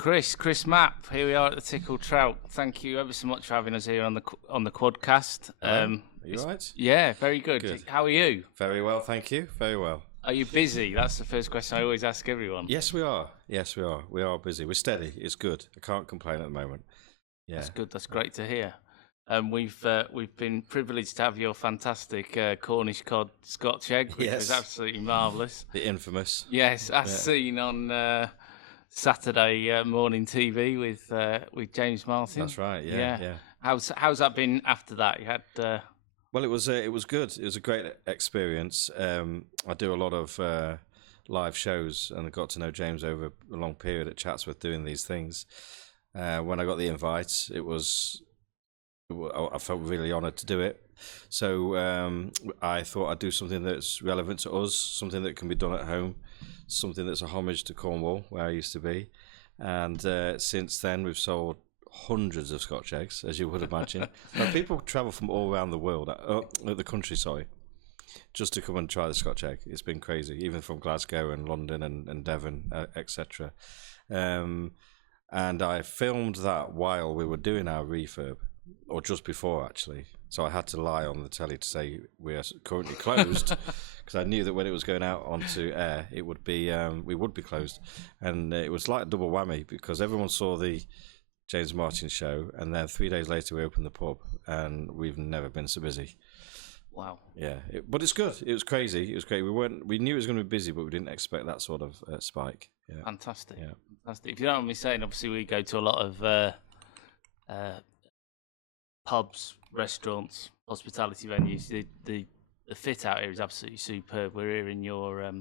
Chris Mapp. Here we are at the Tickled Trout. Thank you ever so much for having us here on the QuadCast. Are you all right? Yeah, very good. How are you? Very well, thank you. Very well. Are you busy? That's the first question I always ask everyone. Yes, we are. We are busy. We're steady. It's good. I can't complain at the moment. Yeah, that's good. That's great to hear. We've been privileged to have your fantastic Cornish cod scotch egg, which was absolutely marvellous. The infamous. Yes, as seen on Saturday morning TV with James Martin. That's right. Yeah. How's that been after that? You had. Well, it was good. It was a great experience. I do a lot of live shows, and I got to know James over a long period at Chatsworth doing these things. When I got the invite, I felt really honoured to do it. So I thought I'd do something that's relevant to us, something that can be done at home, something that's a homage to Cornwall, where I used to be. And since then, we've sold hundreds of Scotch eggs, as you would imagine. Now, people travel from all around the world, the country, just to come and try the Scotch egg. It's been crazy, even from Glasgow and London and Devon, etc. And I filmed that while we were doing our refurb, or just before actually. So I had to lie on the telly to say we are currently closed, because I knew that when it was going out onto air, it would be we would be closed, and it was like a double whammy because everyone saw the James Martin show, and then 3 days later we opened the pub, and we've never been so busy. Wow. Yeah, but it's good. It was crazy. It was great. We knew it was going to be busy, but we didn't expect that sort of spike. Yeah. Fantastic. Yeah. Fantastic. If you don't mind me saying, obviously we go to a lot of pubs, restaurants, hospitality venues. The fit out here is absolutely superb. We're here in your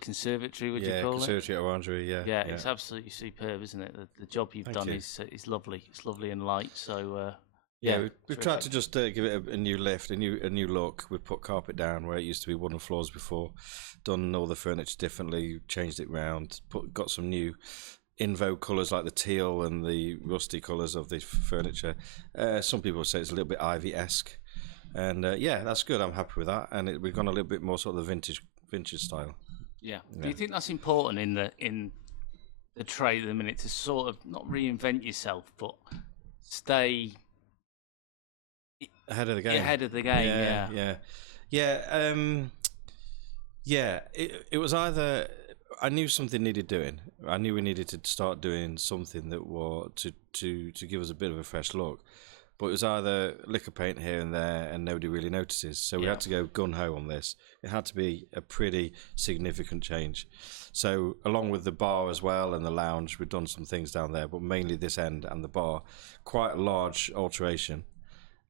conservatory, would you call conservatory it? Orangery, yeah. It's absolutely superb, isn't it? The job you've done is lovely. It's lovely and light. So we've tried to just give it a new lift, a new look. We've put carpet down where it used to be wooden floors before, done all the furniture differently, changed it round, got some new in vogue colours like the teal and the rusty colours of the furniture. Some people say it's a little bit Ivy-esque, and that's good. I'm happy with that, and we've gone a little bit more sort of the vintage style. Yeah. Do you think that's important in the trade at the minute, to sort of not reinvent yourself, but stay ahead of the game? Ahead of the game. Yeah. It was either I knew something needed doing. I knew we needed to start doing something that was to give us a bit of a fresh look. But it was either liquor paint here and there, and nobody really notices. So we had to go gun-ho on this. It had to be a pretty significant change. So along with the bar as well and the lounge, we've done some things down there, but mainly this end and the bar, quite a large alteration.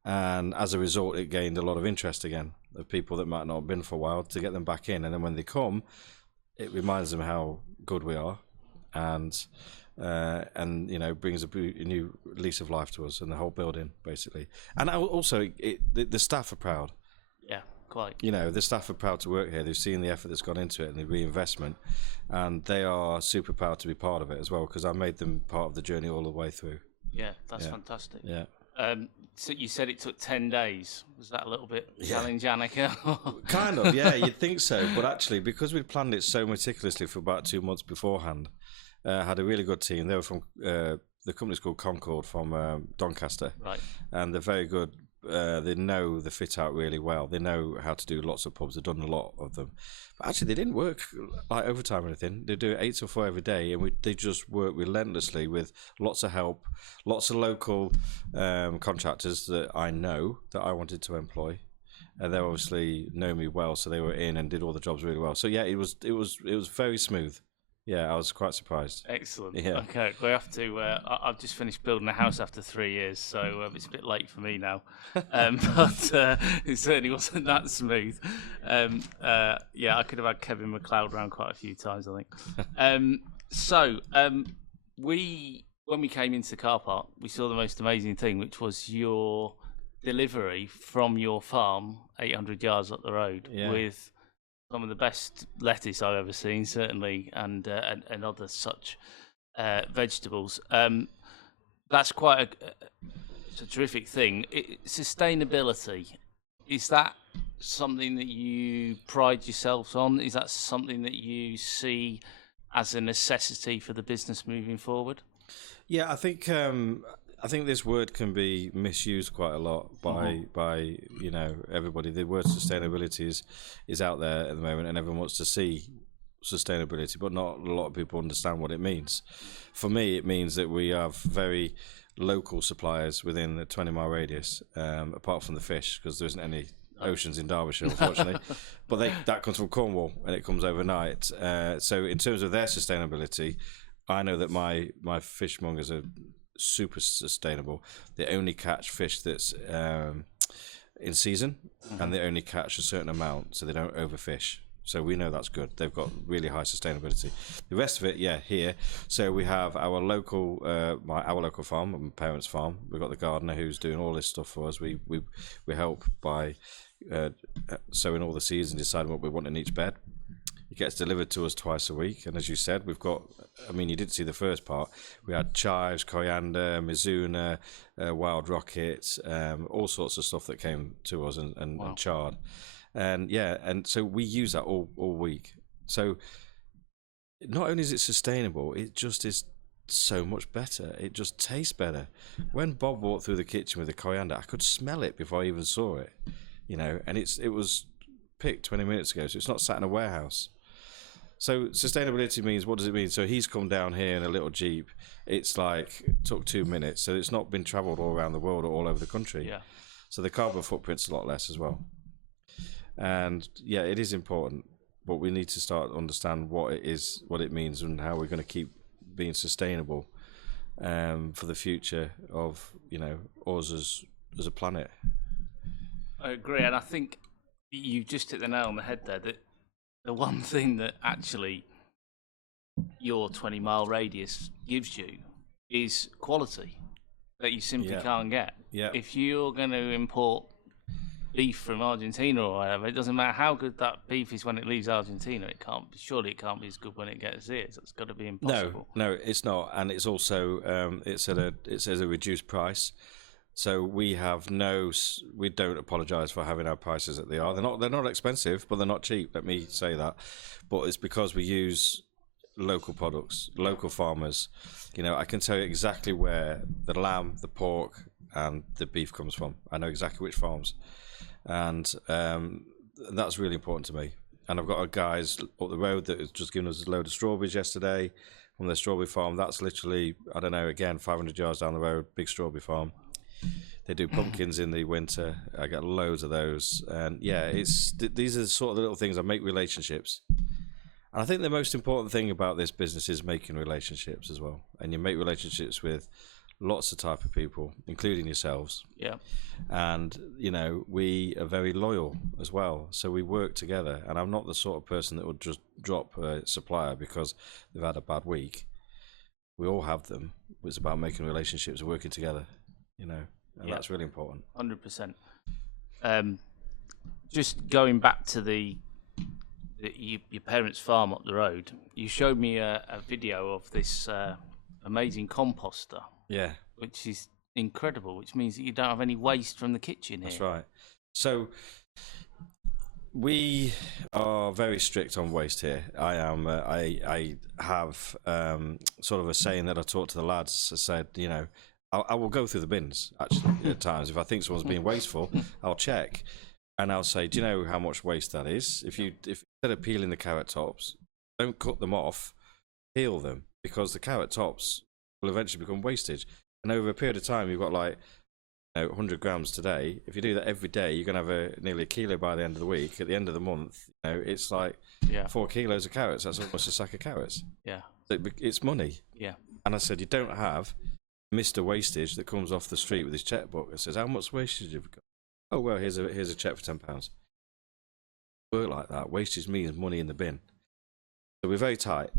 And as a result, it gained a lot of interest again of people that might not have been for a while, to get them back in. And then when they come, it reminds them how good we are, and brings a new lease of life to us and the whole building basically. And also the staff are proud. Yeah, quite. The staff are proud to work here. They've seen the effort that's gone into it and the reinvestment, and they are super proud to be part of it as well, because I made them part of the journey all the way through. Yeah, that's fantastic. Yeah. So you said it took 10 days. Was that a little bit challenge, Annika? Kind of, yeah, you'd think so. But actually, because we'd planned it so meticulously for about 2 months beforehand, had a really good team. They were from, the company's called Concord from Doncaster. Right. And they're very good. They know the fit out really well. They know how to do lots of pubs. They've done a lot of them. But actually, they didn't work like overtime or anything. They do 8 till 4 every day, and they just work relentlessly with lots of help, lots of local contractors that I know that I wanted to employ. And they obviously know me well, so they were in and did all the jobs really well. So yeah, it was very smooth. Yeah, I was quite surprised. Excellent. Yeah. Okay, we have to. I've just finished building a house after 3 years, so it's a bit late for me now. But it certainly wasn't that smooth. I could have had Kevin McLeod around quite a few times, I think. When we came into the car park, we saw the most amazing thing, which was your delivery from your farm, 800 yards up the road, with some of the best lettuce I've ever seen, certainly, and other such vegetables. That's quite a terrific thing. Sustainability, is that something that you pride yourselves on? Is that something that you see as a necessity for the business moving forward? Yeah, I think this word can be misused quite a lot by everybody. The word sustainability is out there at the moment, and everyone wants to see sustainability, but not a lot of people understand what it means. For me, it means that we have very local suppliers within a 20-mile radius, apart from the fish, because there isn't any oceans in Derbyshire, unfortunately. But that comes from Cornwall, and it comes overnight. So in terms of their sustainability, I know that my fishmongers are super sustainable. They only catch fish that's in season, and they only catch a certain amount, so they don't overfish. So we know that's good. They've got really high sustainability. The rest of it, here. So we have our local farm, my parents' farm. We've got the gardener who's doing all this stuff for us. We help by sowing all the seeds and deciding what we want in each bed. It gets delivered to us twice a week, and as you said, we've got. I mean, you didn't see the first part. We had chives, coriander, mizuna, wild rocket, all sorts of stuff that came to us, and chard. And so we use that all week. So not only is it sustainable, it just is so much better. It just tastes better. When Bob walked through the kitchen with the coriander, I could smell it before I even saw it, and it was picked 20 minutes ago, so it's not sat in a warehouse. So sustainability means, what does it mean? So he's come down here in a little Jeep. It's like, it took 2 minutes, so it's not been travelled all around the world or all over the country. Yeah. So the carbon footprint's a lot less as well. And yeah, it is important, but we need to start to understand what it is, what it means, and how we're going to keep being sustainable for the future of us as a planet. I agree, and I think you just hit the nail on the head there. That the one thing that actually your 20-mile radius gives you is quality that you simply can't get. Yeah. If you're going to import beef from Argentina or whatever, it doesn't matter how good that beef is when it leaves Argentina. It can't be as good when it gets here. So it's got to be impossible. No, it's not, and it's also it's at a reduced price. So we don't apologise for having our prices that they are. They're not expensive, but they're not cheap. Let me say that. But it's because we use local products, local farmers. I can tell you exactly where the lamb, the pork, and the beef comes from. I know exactly which farms. And that's really important to me. And I've got a guys up the road that has just given us a load of strawberries yesterday from their strawberry farm. That's literally, I don't know, again, 500 yards down the road, big strawberry farm. They do pumpkins in the winter. I get loads of those. And yeah, these are the sort of little things that make relationships. And I think the most important thing about this business is making relationships as well. And you make relationships with lots of type of people, including yourselves. Yeah. And we are very loyal as well, so we work together. And I'm not the sort of person that would just drop a supplier because they've had a bad week. We all have them. It's about making relationships, working together, and that's really important. 100%. Just going back to your parents' farm up the road, you showed me a video of this amazing composter. Yeah. Which is incredible, which means that you don't have any waste from the kitchen here. That's right. So we are very strict on waste here. I am. I have sort of a saying that I taught to the lads. I said, I will go through the bins actually at times. If I think someone's being wasteful, I'll check, and I'll say, do you know how much waste that is? If instead of peeling the carrot tops, don't cut them off, peel them, because the carrot tops will eventually become wastage. And over a period of time, you've got 100 grams today. If you do that every day, you're going to have nearly a kilo by the end of the week. At the end of the month, it's like 4 kilos of carrots. That's almost a sack of carrots. Yeah. It's money. Yeah. And I said, you don't have Mr. Wastage that comes off the street with his checkbook that says, how much wastage have you got? Oh, well, here's a check for £10. Work like that. Wastage means money in the bin. So we're very tight.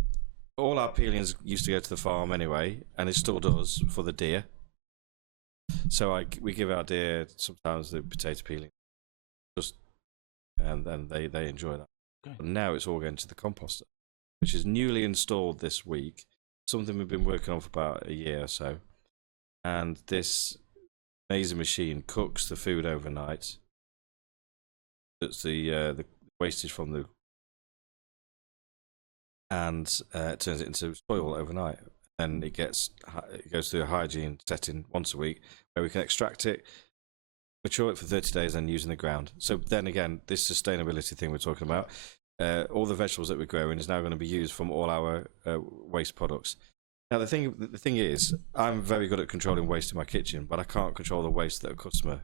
All our peelings used to go to the farm anyway, and it still does for the deer. So we give our deer sometimes the potato peeling, and then they enjoy that. Okay. But now it's all going to the composter, which is newly installed this week. Something we've been working on for about a year or so, and this amazing machine cooks the food overnight. That's the wastage from the and turns it into soil overnight. And it goes through a hygiene setting once a week where we can extract it, mature it for 30 days, and use in the ground. So then again, this sustainability thing we're talking about, all the vegetables that we're growing is now going to be used from all our waste products. Now the thing is, I'm very good at controlling waste in my kitchen, but I can't control the waste that a customer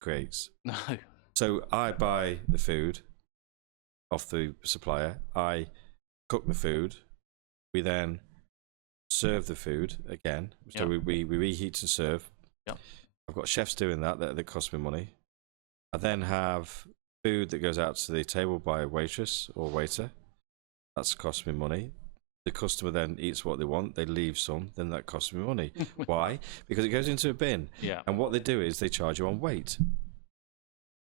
creates. No. So I buy the food off the supplier, I cook the food, we then serve the food again. So we reheat and serve. Yep. I've got chefs doing that cost me money. I then have food that goes out to the table by a waitress or waiter. That's cost me money. The customer then eats what they want, they leave some, then that costs me money. Why? Because it goes into a bin. Yeah. And what they do is they charge you on weight.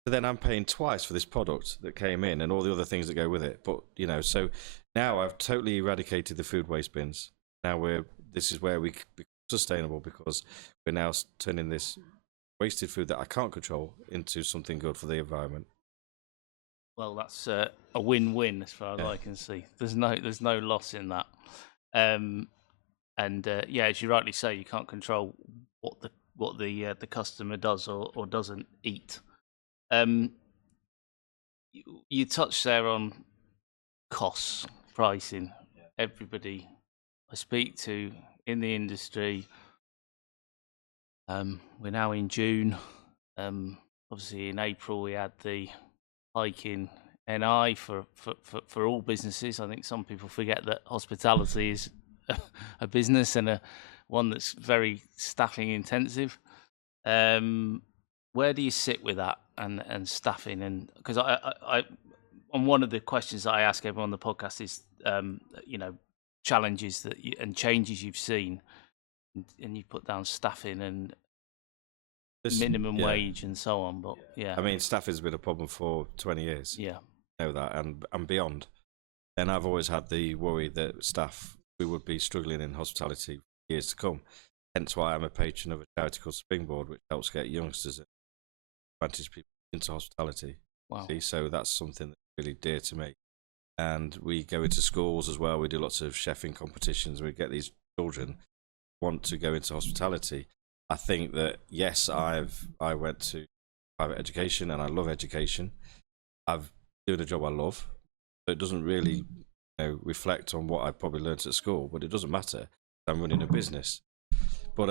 So then I'm paying twice for this product that came in and all the other things that go with it. But, so now I've totally eradicated the food waste bins. Now this is where we become sustainable, because we're now turning this wasted food that I can't control into something good for the environment. Well, that's a win-win as far as I can see. There's no loss in that. And as you rightly say, you can't control what the customer does or doesn't eat. You touched there on costs, pricing. Everybody I speak to in the industry, we're now in June. Obviously in April we had the hike in NI for all businesses. I think some people forget that hospitality is a business and one that's very staffing intensive. Where do you sit with that and staffing? And because I on one of the questions that I ask everyone on the podcast is challenges and changes you've seen, and you put down staffing and minimum wage and so on. But I mean, staffing has been a problem for 20 years. Yeah, I know that, and beyond. And I've always had the worry that we would be struggling in hospitality for years to come. Hence why I'm a patron of a charity called Springboard, which helps get youngsters and advantage people into hospitality. Wow. So that's something that's really dear to me. And we go into schools as well. We do lots of chefing competitions. We get these children who want to go into hospitality. I think that, yes, I went to private education and I love education. I've doing a job I love. So it doesn't really reflect on what I probably learned at school, but it doesn't matter. I'm running a business. But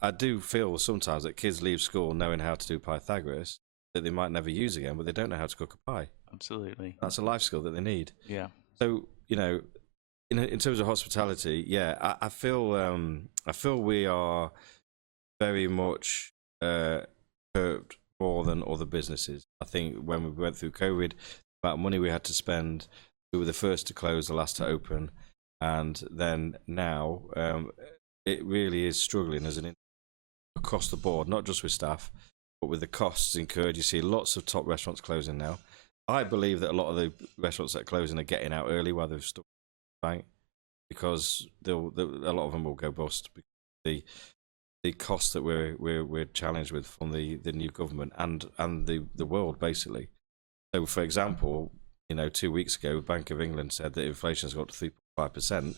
I do feel sometimes that kids leave school knowing how to do Pythagoras that they might never use again, but they don't know how to cook a pie. Absolutely. That's a life skill that they need. Yeah. So, in terms of hospitality, I feel we are very much curbed more than other businesses. I think when we went through COVID, the amount of money we had to spend, we were the first to close, the last to open, and then now it really is struggling across the board, not just with staff, but with the costs incurred. You see lots of top restaurants closing now. I believe that a lot of the restaurants that are closing are getting out early while they've stuck in the bank, because a lot of them will go bust. The costs that we're challenged with from the new government and the world, basically. So, for example, 2 weeks ago, Bank of England said that inflation has got to 3.5%.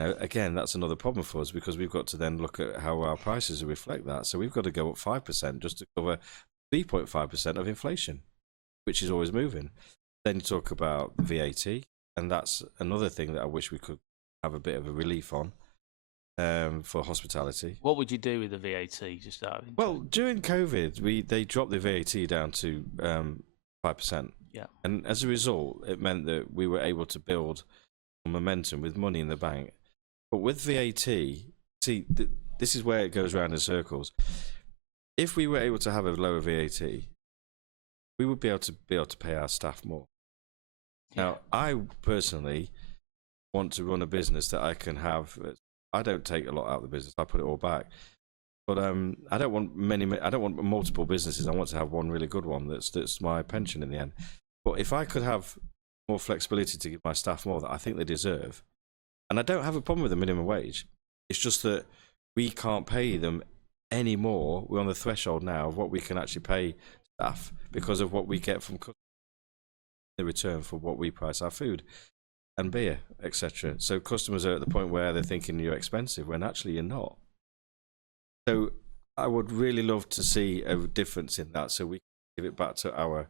Again, that's another problem for us, because we've got to then look at how our prices reflect that. So we've got to go up 5% just to cover 3.5% of inflation, which is always moving. Then you talk about VAT, and that's another thing that I wish we could have a bit of a relief on for hospitality. What would you do with the VAT? Just out of interest? Well, during COVID, they dropped the VAT down to 5%. Yeah. And as a result, it meant that we were able to build momentum with money in the bank. But with VAT, see, this is where it goes round in circles. If we were able to have a lower VAT, we would be able to pay our staff more. Yeah. Now, I personally want to run a business that I can have. I don't take a lot out of the business. I put it all back. But I don't want I don't want multiple businesses. I want to have one really good one that's my pension in the end. But if I could have more flexibility to give my staff more that I think they deserve, and I don't have a problem with the minimum wage. It's just that we can't pay them any more. We're on the threshold now of what we can actually pay staff because of what we get from the return for what we price our food. and beer, etc. So customers are at the point where they're thinking you're expensive when actually you're not. So I would really love to see a difference in that, so we can give it back to our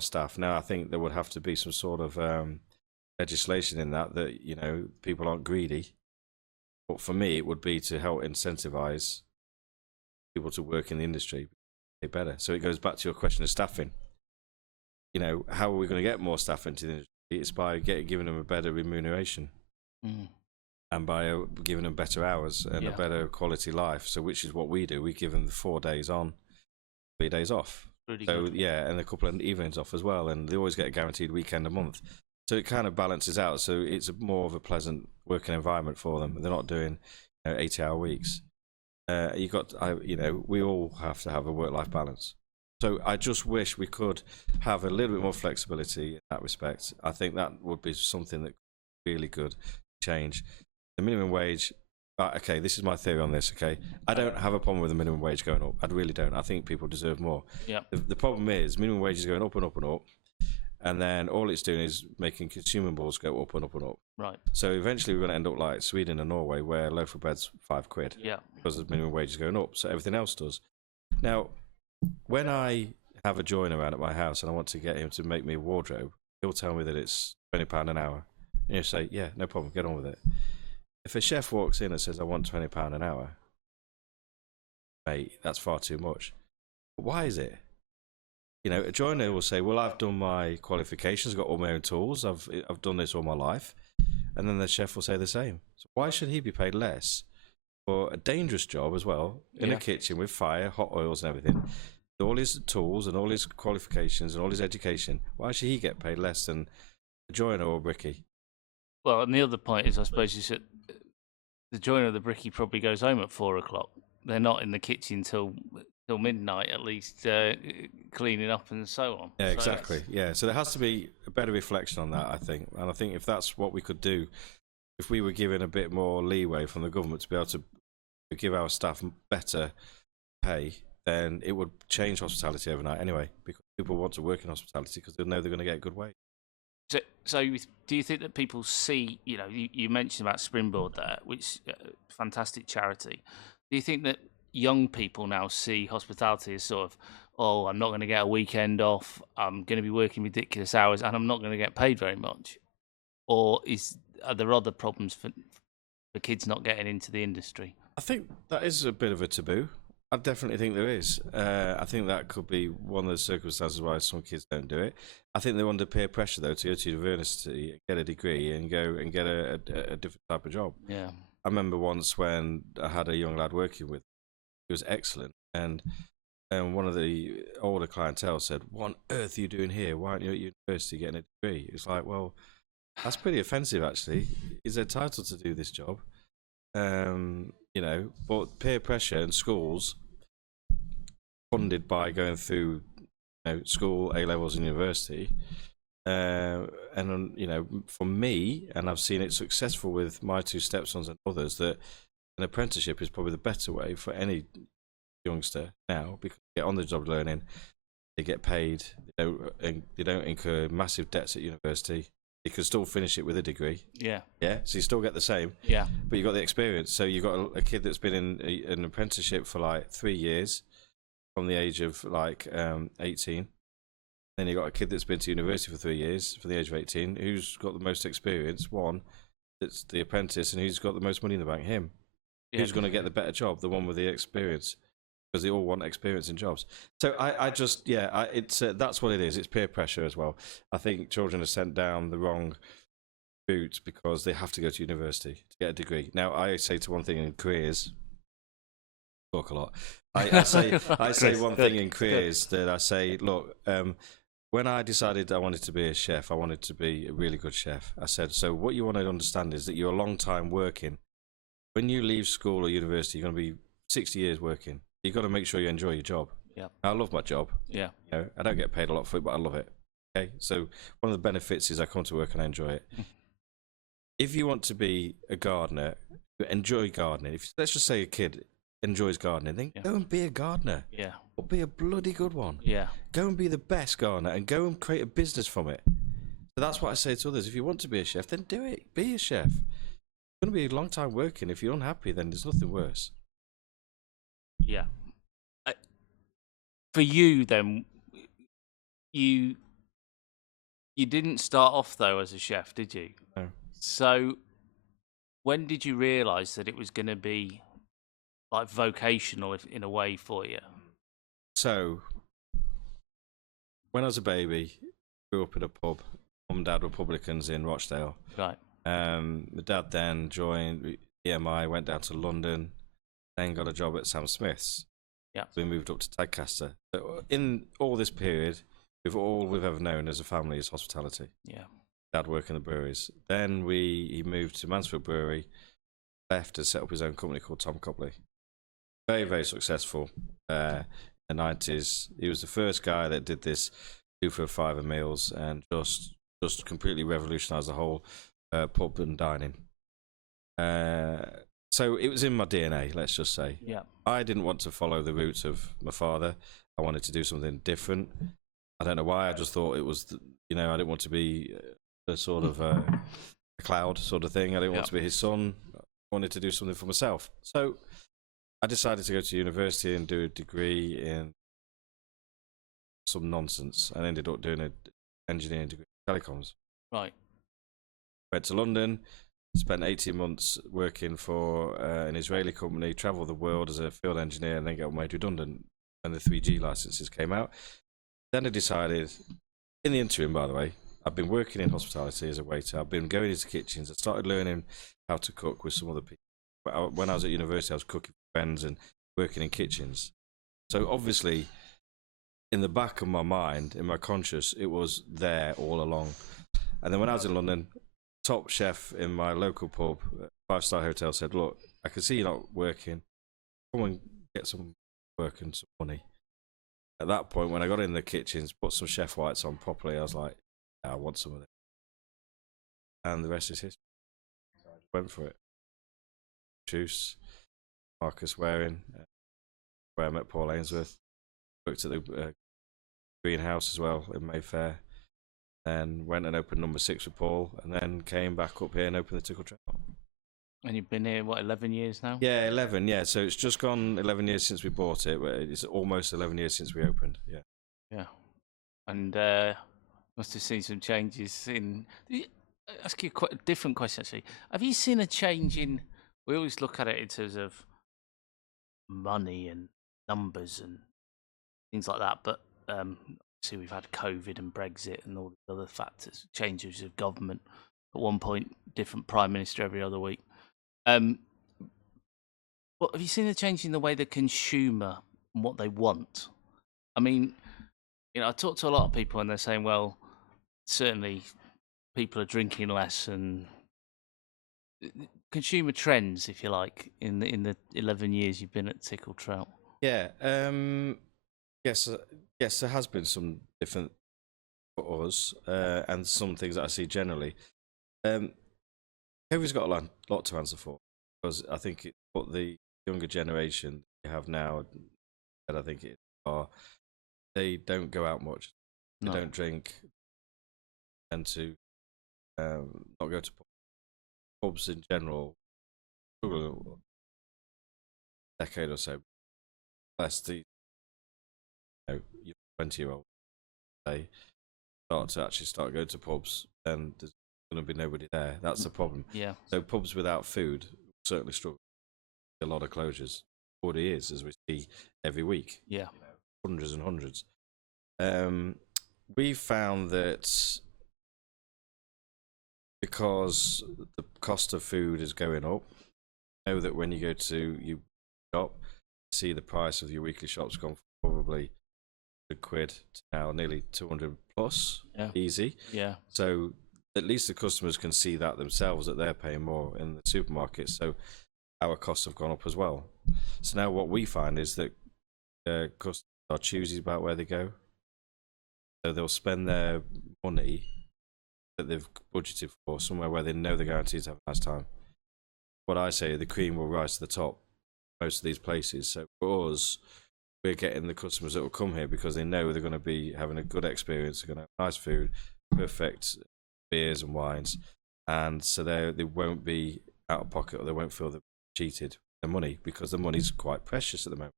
staff. Now I think there would have to be some sort of legislation in that people aren't greedy. But for me, it would be to help incentivize people to work in the industry better. So it goes back to your question of staffing. How are we going to get more staff into the industry? It's by giving them a better remuneration, and by giving them better hours and a better quality life. So which is what we do. We give them the 4 days on, 3 days off. Really so good. Yeah, and a couple of evenings off as well, and they always get a guaranteed weekend a month. So it kind of balances out. So it's more of a pleasant working environment for them. They're not doing 80-hour weeks. We all have to have a work-life balance. So I just wish we could have a little bit more flexibility in that respect. I think that would be something that really could change. The minimum wage, okay, this is my theory on this, okay? I don't have a problem with the minimum wage going up. I really don't. I think people deserve more. Yeah. The problem is minimum wage is going up and up and up, and then all it's doing is making consumables go up and up and up. Right. So eventually we're going to end up like Sweden and Norway, where a loaf of bread's £5. Yeah. Because the minimum wage is going up, so everything else does. Now, when I have a joiner around at my house and I want to get him to make me a wardrobe, he'll tell me that it's £20 an hour. And he'll say, yeah, no problem, get on with it. If a chef walks in and says, I want £20 an hour, mate, that's far too much. But why is it? A joiner will say, well, I've done my qualifications, I've got all my own tools, I've done this all my life. And then the chef will say the same. So why should he be paid less for a dangerous job as well, in a kitchen with fire, hot oils and everything, all his tools and all his qualifications and all his education? Why should he get paid less than a joiner or a brickie? Well, and the other point is, I suppose, is that the joiner of the brickie probably goes home at 4 o'clock. They're not in the kitchen till midnight, at least, cleaning up and so on. Yeah, exactly. So there has to be a better reflection on that, I think. And I think if that's what we could do, if we were given a bit more leeway from the government to be able to give our staff better pay, then it would change hospitality overnight anyway, because people want to work in hospitality because they know they're going to get a good wage. So do you think that people see, you mentioned about Springboard there, which fantastic charity. Do you think that young people now see hospitality as sort of, oh, I'm not going to get a weekend off, I'm going to be working ridiculous hours, and I'm not going to get paid very much? Or are there other problems for kids not getting into the industry? I think that is a bit of a taboo. I definitely think there is. I think that could be one of the circumstances why some kids don't do it. I think they're under peer pressure, though, to go to university, get a degree, and go and get a different type of job. Yeah. I remember once when I had a young lad working with me. He was excellent, and one of the older clientele said, "What on earth are you doing here? Why aren't you at university getting a degree?" It's like, well, that's pretty offensive, actually. He's entitled to do this job, but peer pressure in schools, funded by going through school, A-levels and university, and for me, and I've seen it successful with my two stepsons and others, that an apprenticeship is probably the better way for any youngster now, because they get on the job learning, they get paid, they don't incur massive debts at university. You can still finish it with a degree. Yeah. So you still get the same. Yeah. But you got the experience. So you got a kid that's been in an apprenticeship for like 3 years, from the age of like 18. Then you got a kid that's been to university for 3 years, from the age of 18, who's got the most experience. One, that's the apprentice, and who's got the most money in the bank? Him. Yeah. Who's going to get the better job? The one with the experience. Because they all want experience in jobs. So it's that's what it is. It's peer pressure as well. I think children are sent down the wrong route because they have to go to university to get a degree. Now, I say to one thing in careers, talk a lot. I say one thing in careers that I say, look, when I decided I wanted to be a chef, I wanted to be a really good chef. I said, so what you want to understand is that you're a long time working. When you leave school or university, you're going to be 60 years working. You've got to make sure you enjoy your job. Yeah, I love my job. Yeah, I don't get paid a lot for it, but I love it. Okay, so one of the benefits is I come to work and I enjoy it. If you want to be a gardener, enjoy gardening. Let's just say a kid enjoys gardening, then go and be a gardener. Yeah, or be a bloody good one. Yeah, go and be the best gardener and go and create a business from it. But that's what I say to others. If you want to be a chef, then do it. Be a chef. It's going to be a long time working. If you're unhappy, then there's nothing worse. Yeah. For you, then, you didn't start off, though, as a chef, did you? No. So when did you realise that it was going to be like vocational in a way for you? So when I was a baby, grew up in a pub. Mum and Dad were publicans in Rochdale. Right. My dad then joined EMI, went down to London, then got a job at Sam Smith's. Yeah. We moved up to Tadcaster. So in all this period, all we've ever known as a family is hospitality. Yeah. Dad working the breweries. Then he moved to Mansfield Brewery, left and set up his own company called Tom Copley. Very, very successful. In the 90s, he was the first guy that did this 2 for $5 meals and just completely revolutionised the whole pub and dining. So it was in my DNA, let's just say. Yeah. I didn't want to follow the roots of my father. I wanted to do something different. I don't know why. I just thought it was, I didn't want to be a sort of a cloud sort of thing. I didn't want to be his son. I wanted to do something for myself. So I decided to go to university and do a degree in some nonsense and ended up doing an engineering degree in telecoms. Right. Went to London, spent 18 months working for an Israeli company, travelled the world as a field engineer, and then got made redundant when the 3G licenses came out. Then I decided, in the interim, by the way, I've been working in hospitality as a waiter. I've been going into kitchens. I started learning how to cook with some other people. When I was at university, I was cooking for friends and working in kitchens. So obviously, in the back of my mind, in my conscious, it was there all along. And then when I was in London, top chef in my local pub, 5-star hotel, said, "Look, I can see you're not working. Come and get some work and some money." At that point, when I got in the kitchens, put some chef whites on properly, I was like, yeah, I want some of it. And the rest is history. So I just went for it. Juice, Marcus Waring, where I met Paul Ainsworth. Worked at the greenhouse as well in Mayfair. Then went and opened number 6 with Paul, and then came back up here and opened the Tickled Trout. And you've been here, 11 years now? Yeah, 11, yeah. So it's just gone 11 years since we bought it, but it's almost 11 years since we opened, yeah. Yeah. And must have seen some changes in... I'll ask you quite a different question, actually. Have you seen a change in... We always look at it in terms of money and numbers and things like that, but obviously we've had COVID and Brexit and all the other factors, changes of government. At one point, different prime minister every other week. But have you seen a change in the way the consumer and what they want? I mean, I talk to a lot of people and they're saying, well, certainly people are drinking less and consumer trends, if you like, in the 11 years you've been at Tickled Trout. Yeah, yes, there has been some different for us and some things that I see generally. COVID's got a lot to answer for, because I think what the younger generation you have now, that I think they don't go out much, they don't drink, and to not go to pubs in general. Struggle a decade or so, less the 20-year-old they start going to pubs, and there's going to be nobody there. That's the problem. Yeah. So pubs without food certainly struggle. A lot of closures. Already is, as we see every week. Yeah. Hundreds and hundreds. We found that because the cost of food is going up, you know that when you go to your shop, see the price of your weekly shop's gone from probably £100 to now nearly 200 plus. Yeah. Easy. Yeah. So at least the customers can see that themselves, that they're paying more in the supermarket. So our costs have gone up as well. So now what we find is that customers are choosy about where they go. So they'll spend their money that they've budgeted for somewhere where they know they're guaranteed to have a nice time. What I say, the cream will rise to the top, most of these places. So for us, we're getting the customers that will come here because they know they're going to be having a good experience, they're going to have nice food, perfect beers and wines, and so they won't be out of pocket, or they won't feel they're cheated their money, because the money's quite precious at the moment.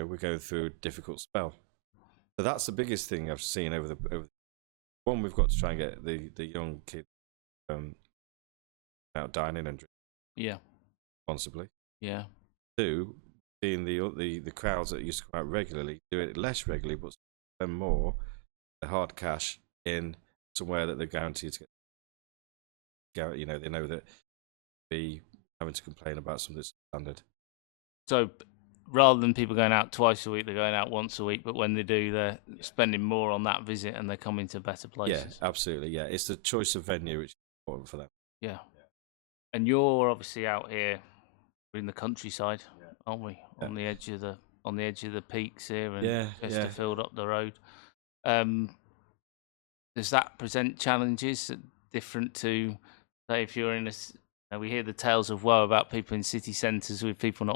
We're going through a difficult spell. So that's the biggest thing I've seen over one. We've got to try and get the young kids out dining and drinking responsibly. Yeah. 2, seeing the crowds that used to come out regularly do it less regularly, but spend more the hard cash in somewhere that they're guaranteed to get. You know, they know that be having to complain about something that's standard. So rather than people going out twice a week, they're going out once a week, but when they do, they're spending more on that visit and they're coming to better places. Yeah, absolutely. Yeah, it's the choice of venue which is important for them. Yeah. And you're obviously out here in the countryside, aren't we? On the edge of the peaks here, and Chesterfield up the road. Does that present challenges different to, say, if you're in we hear the tales of woe about people in city centres with people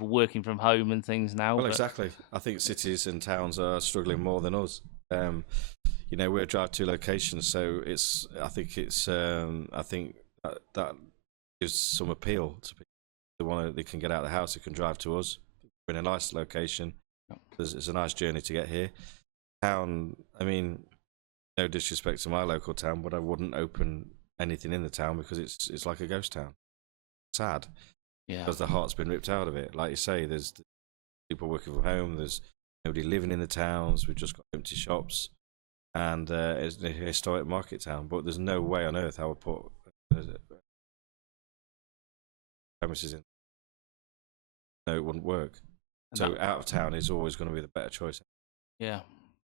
working from home and things now. Well, exactly. I think cities and towns are struggling more than us. You know, we're a drive-to location, so I think that gives some appeal to people. They can get out of the house, they can drive to us. We're in a nice location. It's a nice journey to get here. Town, I mean, no disrespect to my local town, but I wouldn't open anything in the town because it's like a ghost town. Sad. Yeah. Because the heart's been ripped out of it. Like you say, there's people working from home, there's nobody living in the towns, we've just got empty shops, and it's a historic market town, but there's no way on earth I would put premises in. No, it wouldn't work. So out of town is always going to be the better choice. Yeah.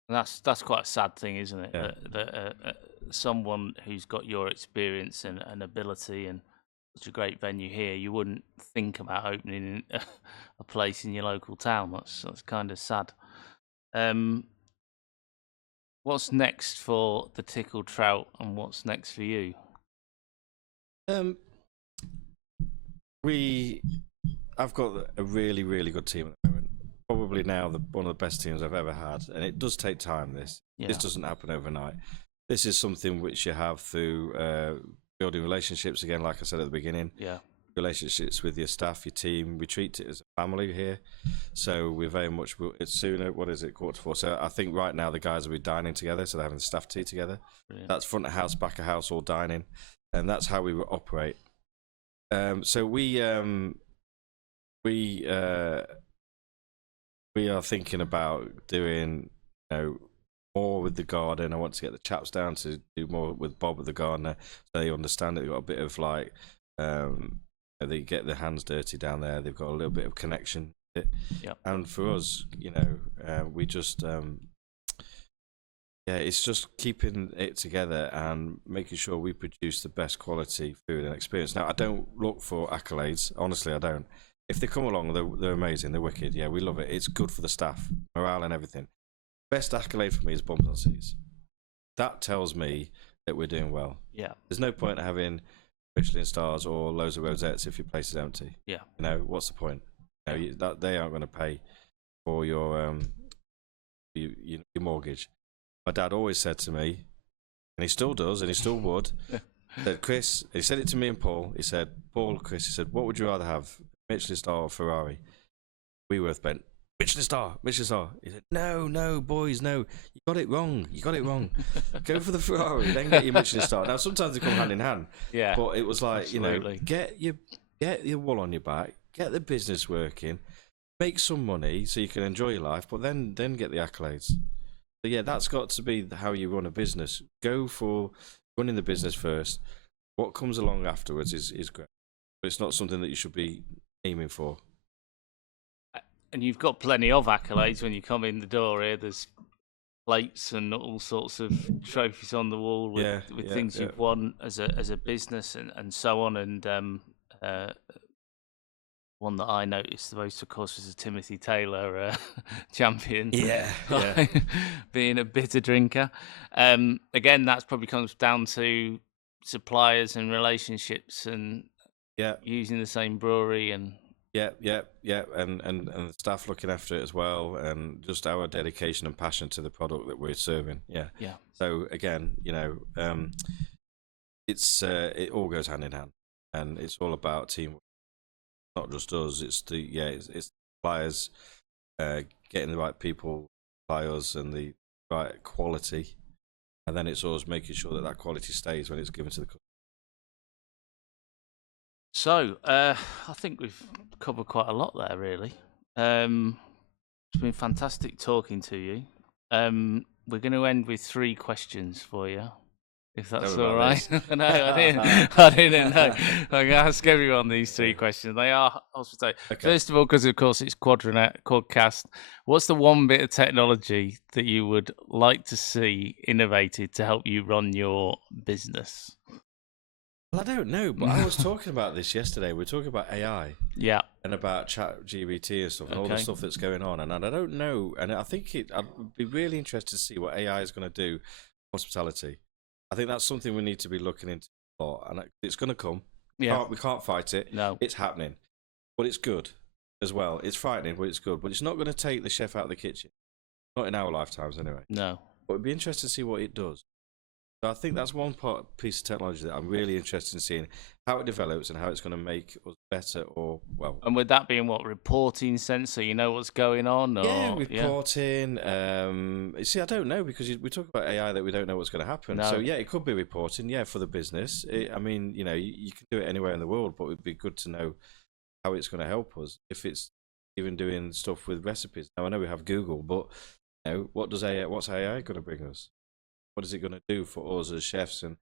And that's quite a sad thing, isn't it? Yeah. That someone who's got your experience and ability and such a great venue here, you wouldn't think about opening a place in your local town. That's kind of sad. What's next for the Tickled Trout, and what's next for you? I've got a really, really good team at the moment. Probably now one of the best teams I've ever had, and it does take time. This doesn't happen overnight. This is something which you have through building relationships. Again, like I said at the beginning, relationships with your staff, your team. We treat it as a family here, so we're very much. It's sooner. What is it? 4:15. So I think right now the guys will be dining together, so they're having the staff tea together. Brilliant. That's front of house, back of house, all dining, and that's how we operate. So we are thinking about doing, more with the garden. I want to get the chaps down to do more with Bob with the gardener, so they understand that they've got a bit of like, they get their hands dirty down there. They've got a little bit of connection. Yep. And for us, we just, it's just keeping it together and making sure we produce the best quality food and experience. Now, I don't look for accolades. Honestly, I don't. If they come along, they're amazing. They're wicked. Yeah, we love it. It's good for the staff, morale and everything. Best accolade for me is bums on seats. That tells me that we're doing well. Yeah. There's no point having Michelin stars or loads of rosettes if your place is empty. Yeah. What's the point? That they aren't going to pay for your mortgage. My dad always said to me, and he still does, and he still would, that Chris, he said it to me and Paul. He said, Chris, he said, what would you rather have? Michelin star or Ferrari? Wheatworth bent, Michelin star. He said, no, boys, no. You got it wrong. Go for the Ferrari, then get your Michelin star. Now, sometimes they come hand in hand. Yeah. But it was like, get your wool on your back, get the business working, make some money so you can enjoy your life, but then get the accolades. So yeah, that's got to be how you run a business. Go for running the business first. What comes along afterwards is great. But it's not something that you should be aiming for. And you've got plenty of accolades when you come in the door here. There's plates and all sorts of trophies on the wall with things you've won as a business and so on. And one that I noticed the most, of course, was a Timothy Taylor champion. Yeah. Being a bitter drinker. Again, that probably comes down to suppliers and relationships and using the same brewery and and the staff looking after it as well, and just our dedication and passion to the product that we're serving. Yeah. So again, it's it all goes hand in hand, and it's all about teamwork. Not just us. It's it's suppliers getting the right people, suppliers, and the right quality, and then it's always making sure that that quality stays when it's given to the customer. So, I think we've covered quite a lot there, really. It's been fantastic talking to you. We're going to end with 3 questions for you, if that's all right. No, I didn't know. I'm going to ask everyone these 3 questions. They are hospitality. Okay. First of all, because of course it's QuadCast, what's the one bit of technology that you would like to see innovated to help you run your business? Well, I don't know, but I was talking about this yesterday. We were talking about AI, and about ChatGPT and stuff, and all the stuff that's going on. And I don't know, and I think I'd be really interested to see what AI is going to do for hospitality. I think that's something we need to be looking into more, and it's going to come. Yeah, we can't fight it. No, it's happening, but it's good as well. It's frightening, but it's good. But it's not going to take the chef out of the kitchen, not in our lifetimes anyway. No, but it'd be interesting to see what it does. So I think that's one piece of technology that I'm really interested in seeing how it develops and how it's going to make us better or well. And would that be in what, reporting sense, so you know what's going on? Or, yeah, reporting. See, I don't know, because we talk about AI that we don't know what's going to happen. No. So yeah, it could be reporting. Yeah, for the business. I mean, you can do it anywhere in the world, but it'd be good to know how it's going to help us. If it's even doing stuff with recipes. Now I know we have Google, but what's AI going to bring us? What is it going to do for us as chefs and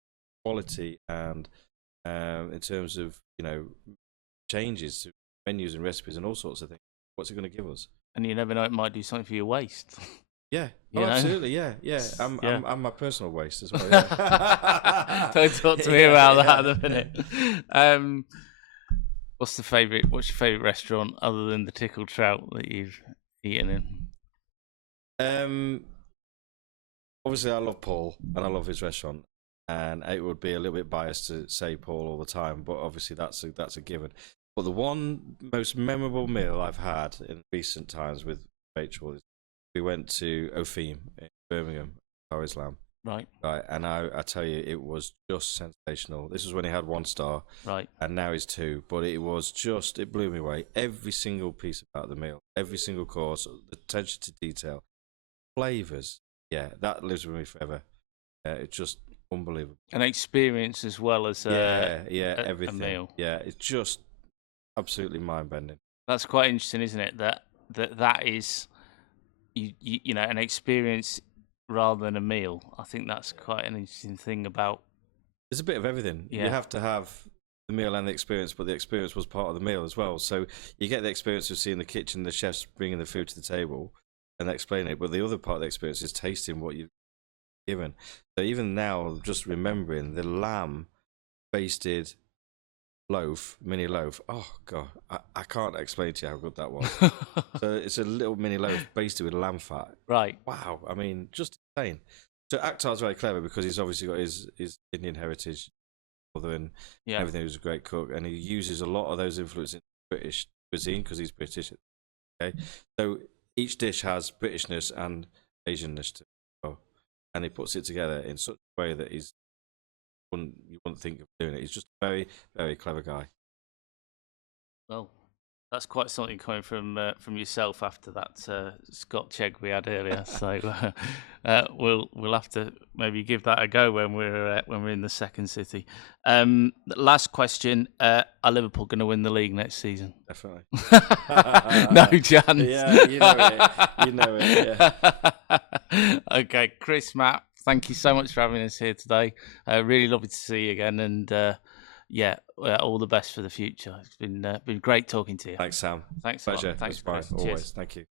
quality, and in terms of changes to menus and recipes and all sorts of things? What's it going to give us? And you never know, it might do something for your waste. Yeah, absolutely, yeah. I'm my personal waste as well. Yeah. Don't talk to me about that at the minute. What's your favourite restaurant other than the Tickled Trout that you've eaten in? Obviously, I love Paul and I love his restaurant, and it would be a little bit biased to say Paul all the time, but obviously that's a given. But the one most memorable meal I've had in recent times with Rachel is we went to Opheme in Birmingham, Islam. Right. And I tell you, it was just sensational. This was when he had 1 star. Right. And now he's 2. But it blew me away. Every single piece about the meal, every single course, the attention to detail, flavours. Yeah, that lives with me forever. It's just unbelievable. An experience as well as everything. A meal. Yeah, it's just absolutely mind-bending. That's quite interesting, isn't it? That is, an experience rather than a meal. I think that's quite an interesting thing about. There's a bit of everything. Yeah. You have to have the meal and the experience, but the experience was part of the meal as well. So you get the experience of seeing the kitchen, the chefs bringing the food to the table and explain it, but the other part of the experience is tasting what you've given. So even now, just remembering the lamb basted mini loaf. Oh god, I can't explain to you how good that was. So it's a little mini loaf basted with lamb fat. Right. Wow. I mean, just insane. So Akhtar's very clever because he's obviously got his Indian heritage, and everything. He was a great cook, and he uses a lot of those influences in British cuisine because he's British. Okay, so each dish has Britishness and Asianness to it, and he puts it together in such a way that you wouldn't think of doing it. He's just a very, very clever guy. Well, that's quite something coming from yourself after that scotch egg we had earlier. So we'll have to maybe give that a go when we're in the second city. Last question: are Liverpool going to win the league next season? Definitely. No chance. Yeah, you know it. Yeah. Okay, Chris, Matt, thank you so much for having us here today. Really lovely to see you again, and all the best for the future. It's been great talking to you. Thanks, Sam. Thanks, pleasure. Thanks, Chris. Always. Thank you.